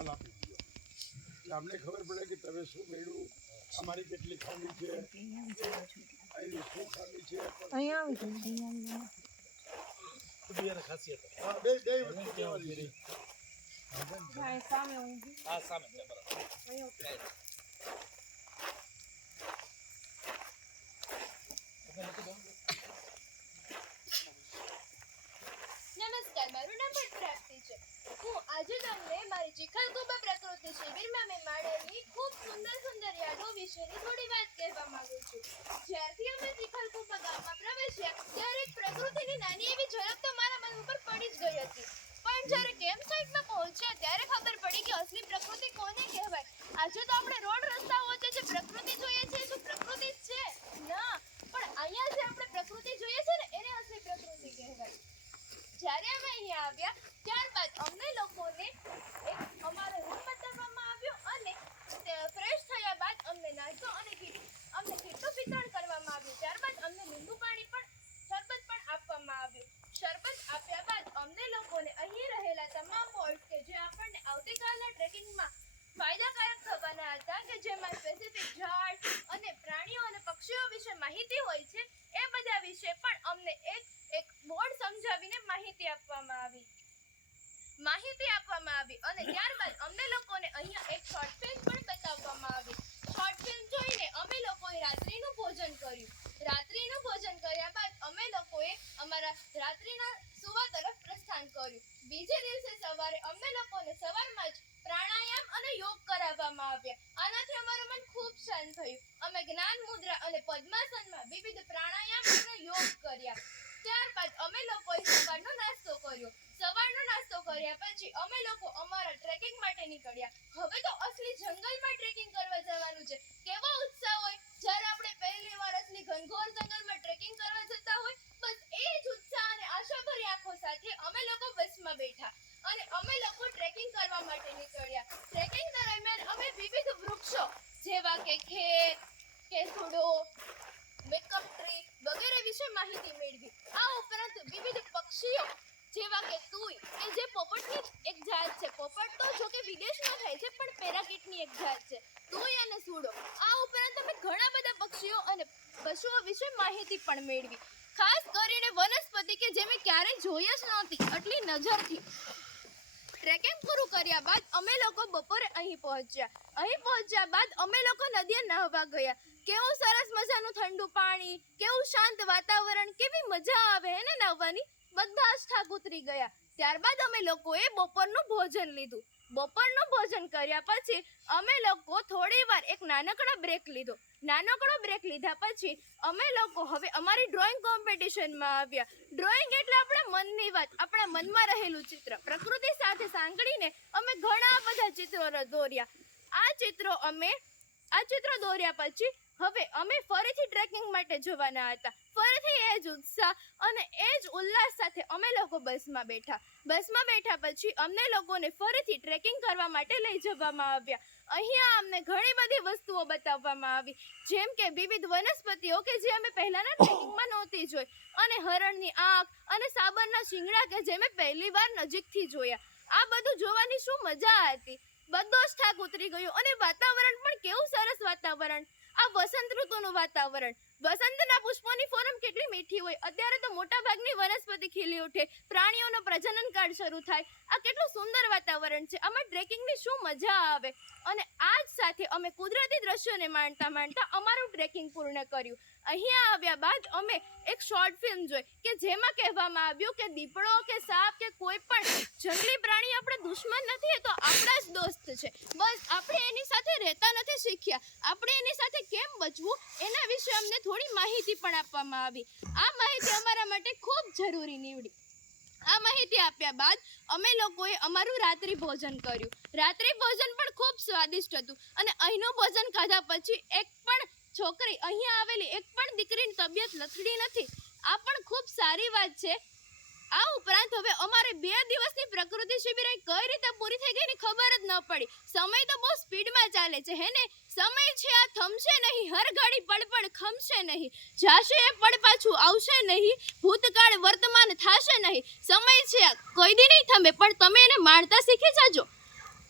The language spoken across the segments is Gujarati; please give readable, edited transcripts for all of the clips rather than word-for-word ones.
માલ આપી દીધો એટલે અમને ખબર પડે કે તમે શું મેળવું અમારી કેટલી ખામી છે અહીંની શું ખામી છે ખાસિયત બે વસ્તુ કહેવાની છે આ સામે છે બરાબર નમસ્કાર, મારું નામ પ્રાપ્તિ છે. હું આજે તમને મારી ચિખલકુબા પ્રકૃતિ શિબિરમાં મેં માણેલી ખૂબ સુંદર યાદો વિશેની થોડી વાત કહેવા માંગુ છું. જ્યારથી અમે ચિખલકુબા ગામમાં પ્રવેશ્યા ત્યારે એક પ્રકૃતિની નાની એવી ઝલક તો મારા મન ઉપર પડી જ ગઈ હતી. પણ જ્યારે કેમ્પ સાઇટમાં પહોંચ્યા ત્યારે ખબર પડી કે અસલી પ્રકૃતિ કોને કહેવાય. આજે તો આપણે રોડ રસ્તા વચ્ચે જે પ્રકૃતિ જોઈએ છે શું પ્રકૃતિ જ છે? ના, પણ અહીંયા જે આપણે પ્રકૃતિ જોઈએ છે ને એને અસલી પ્રકૃતિ કહેવાય. જ્યારે અમે અહીંયા આવ્યા ત્યારબાદ અમને લોકોને એક અમારો રૂમ બતાવવામાં આવ્યો અને ફ્રેશ થયા બાદ અમને નાસ્તો અને અમને કીટનું વિતરણ કરવામાં આવ્યું. ત્યારબાદ અમને લીંબુ પાણી શરબત પણ આપવામાં આવ્યું. શરબત આપ્યા બાદ અમને લોકોને અહીં રહેલા તમામ પોઈન્ટ કે જે આપણને આવતીકાલના ટ્રેકિંગમાં ફાયદાકારક થવાના હતા કે જેમાં સ્પેસિફિક ઝાડ અને પ્રાણીઓ અને પક્ષીઓ વિશે માહિતી હોય છે એ બધા વિશે પણ અમને એક બોર્ડ સમજાવીને માહિતી આપવામાં આવી અને ત્યારબાદ અમને લોકોને અહીંયા એક શોર્ટ ફિલ્મ પણ બતાવવામાં આવી. શોર્ટ ફિલ્મ જોઈને અમે લોકોએ રાત્રિનું ભોજન કર્યું. રાત્રિનું ભોજન કર્યા બાદ અમે લોકોએ અમારા રાત્રિના સુવા તરફ પ્રસ્થાન કર્યું. બીજે દિવસે સવારે અમને લોકોને સવારમાં જ પ્રાણાયામ અને યોગ કરાવવામાં આવ્યા. આનાથી અમારું મન ખૂબ શાંત થયું. અમે જ્ઞાન મુદ્રા અને પદ્માસનમાં વિવિધ પ્રાણાયામ અને યોગ કર્યા. ત્યારબાદ અમે લોકોએ સવારનો નાસ્તો કર્યો. સવારનો નાસ્તો કર્યા પછી અમે લોકો અમારા ટ્રેકિંગ માટે નીકળ્યા. હવે તો અસલી જંગલમાં ટ્રેકિંગ કરવા જવાનું છે. કેવો ઉત્સાહ હોય જ્યારે આપણે પહેલી વાર અસલી ઘનઘોર જંગલમાં ટ્રેકિંગ કરવા જતા હોય. બસ એ જ ઉત્સાહ અને આશાભરી આંખો સાથે અમે લોકો બસમાં બેઠા અને અમે લોકો ટ્રેકિંગ કરવા માટે નીકળ્યા. ટ્રેકિંગ દરમિયાન અમે વિવિધ વૃક્ષો જેવા કે ખેર, કેસુડો, મેકઅપ ટ્રી વગેરે વિશે માહિતી મેળવી. આ ઉપરાંત વિવિધ પક્ષીઓ જેવા કે તુઈ કે જે પોપટની એક જાત છે. પોપટ તો જો કે વિદેશમાં થાય છે પણ પેરાકીટની એક જાત છે. તુઈ અને સુડો આ ઉપરાંત અમે ઘણા બધા પક્ષીઓ અને પશુઓ વિશે માહિતી પણ મેળવી. ખાસ કરીને વનસ્પતિ કે જે મેં ક્યારેય જોઈ જ નહોતી આટલી નજરથી. ટ્રેકિંગ પૂરું કર્યા બાદ અમે લોકો બપોરે અહીં પહોંચ્યા બાદ અમે લોકો નદીએ નહાવા ગયા. કેવું સરસ મજાનું ઠંડુ પાણી, કેવું શાંત વાતાવરણ, કેવી મજા આવે હે ને નહાવાની. બધા જ થાક ઉતરી ગયા. ત્યારબાદ અમે લોકોએ બપોરનું ભોજન લીધું. બપોરનું ભોજન કર્યા પછી અમે લોકો થોડી વાર એક નાનકડો બ્રેક લીધો. નાનકડો બ્રેક લીધા પછી અમે લોકો હવે અમારી ડ્રોઈંગ કોમ્પિટિશનમાં આવ્યા. ડ્રોઈંગ એટલે આપણા મનની વાત, આપણા મનમાં રહેલું ચિત્ર પ્રકૃતિ સાથે સાંકળીને અમે ઘણા બધા ચિત્રો દોર્યા. આ ચિત્રો દોર્યા પછી હવે અમે ફરીથી ટ્રેકિંગ માટે જવાના હતા. ફરીથી એ જ ઉત્સાહ અને એ જ ઉલ્લાસ સાથે અમે લોકો બસમાં બેઠા પછી અમને લોકોને ફરીથી ટ્રેકિંગ કરવા માટે લઈ જવામાં આવ્યા. અહીંયા અમને ઘણી બધી વસ્તુઓ બતાવવામાં આવી જેમ કે વિવિધ વનસ્પતિઓ કે જે અમે પહેલાના ટ્રેકિંગમાં નહોતી જોઈ અને હરણની આંખ અને સાબરના શિંગડા કે જે મેં પહેલી વાર નજીકથી જોયા. આ બધું જોવાની શું મજા હતી. બધો જ થાક ઉતરી ગયો અને વાતાવરણ પણ કેવું સરસ વાતાવરણ. આ વસંત ઋતુનું વાતાવરણ. વસંતના પુષ્પોની ફોરમ કેટલી મીઠી હોય. અત્યારે તો મોટા ભાગની વનસ્પતિ ખીલી ઉઠે, પ્રાણીઓનો પ્રજનન કાળ શરૂ થાય. આ કેટલું સુંદર વાતાવરણ છે. આમાં ટ્રેકિંગની શું મજા આવે. અને આ જ સાથે અમે કુદરતી દ્રશ્યોને માણતા અમારું ટ્રેકિંગ પૂર્ણ કર્યું. અહીંયા આવ્યા બાદ અમે એક શોર્ટ ફિલ્મ જોઈ કે જેમાં કહેવામાં આવ્યું કે દીપડો કે સાપ કે કોઈ પણ જંગલી પ્રાણી આપણે દુશ્મન નથી, તો આપણા જ દોસ્ત છે. બસ આપણે એની સાથે રહેતા નથી શીખ્યા. આપણે એની સાથે કેમ બચવું એના વિશે અમને થોડી માહિતી પણ આપવામાં આવી. આ માહિતી અમારા માટે ખૂબ જરૂરી નીવડી. આ માહિતી આપ્યા બાદ અમે લોકોએ અમારું રાત્રિ ભોજન કર્યું. રાત્રિ ભોજન પણ ખૂબ સ્વાદિષ્ટ હતું અને અહીંનું ભોજન ખાધા પછી એક પણ છોકરી અહીંયા આવેલી એક પણ દીકરીની તબિયત લથડી નથી. આ પણ ખૂબ સારી વાત છે. આ ઉપરાંત હવે અમારે 2 દિવસની પ્રકૃતિ શિબિર કઈ રીતે પૂરી થઈ ગઈ ને ખબર જ ન પડી. સમય તો બહુ સ્પીડમાં ચાલે છે હે ને. સમય છે આ થમશે નહીં, હર ઘડી પળ ખમશે નહીં, જાશે એ પળ પાછું આવશે નહીં, ભૂતકાળ વર્તમાન થાશે નહીં. સમય છે આ કોઈ દી નહીં થમે પણ તમે એને માણતા શીખી જાજો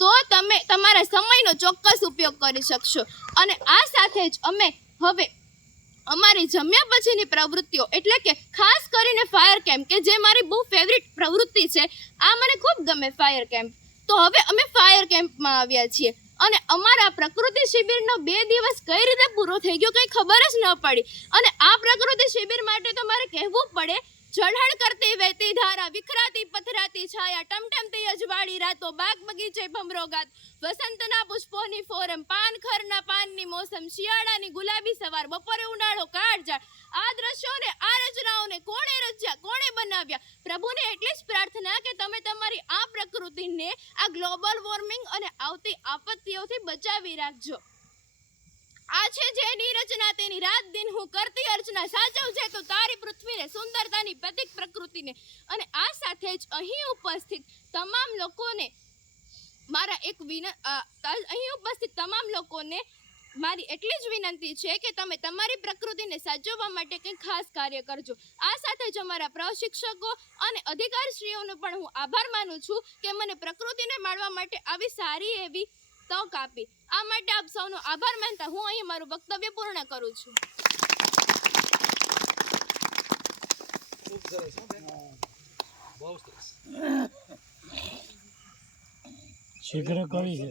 તો તમે તમારા સમયનો ચોક્કસ ઉપયોગ કરી શકશો. અને આ સાથે જ અમે હવે અમારી જમ્યા પછીની પ્રવૃત્તિઓ એટલે કે ખાસ કરીને ફાયર કેમ્પ, કે જે મારી બહુ ફેવરિટ પ્રવૃત્તિ છે, આ મને ખૂબ ગમે ફાયર કેમ્પ. તો હવે અમે ફાયર કેમ્પમાં આવ્યા છીએ અને અમારા પ્રકૃતિ શિબિરનો 2 દિવસ કઈ રીતે પૂરો થઈ ગયો કંઈ ખબર જ ન પડી. અને આ પ્રકૃતિ શિબિર માટે તો મારે કહેવું પડે, ઝળહળ કરતી વહેતી ધારા, વિખરાતી પથરાતી છાયા, ટમટમતી અજવાળી રાતો, બાગ બગીચે ભમરોગાત, વસંતના પુષ્પોની ફોરમ, પાનખરના પાનની મોસમ, શિયાળાની ગુલાબી સવાર, બપોરે ઉનાળો કાળઝાળ. આ દ્રશ્યોને, આ રચનાઓને કોણે રચ્યા, કોણે બનાવ્યા? પ્રભુને એટલી જ પ્રાર્થના કે તમે તમારી આ પ્રકૃતિને આ ગ્લોબલ વોર્મિંગ અને આવતી આપત્તિઓથી બચાવી રાખજો. આ છે જેની રચના તેની રાત દિન હું કરતી અર્ચના, સાચવજે તો તારી પૃથ્વીને, સુંદરતાની પ્રતિક પ્રકૃતિને. અને આ સાથે જ અહીં ઉપસ્થિત તમામ લોકોને મારી એટલી જ વિનંતી છે કે તમે તમારી પ્રકૃતિને સાચવવા માટે કંઈક ખાસ કાર્ય કરજો. આ સાથે જ અમારા પ્રશિક્ષકો અને અધિકારીશ્રીઓનો પણ હું આભાર માનું છું કે મને પ્રકૃતિને માણવા માટે આવી સારી એવી તક આપી. આ માટે આપ સૌનો આભાર માનતા હું અહીં મારું વક્તવ્ય પૂર્ણ કરું છું. ખૂબ સરસ હો બેન. બહુ સરસ. શીઘ્ર કરી છે.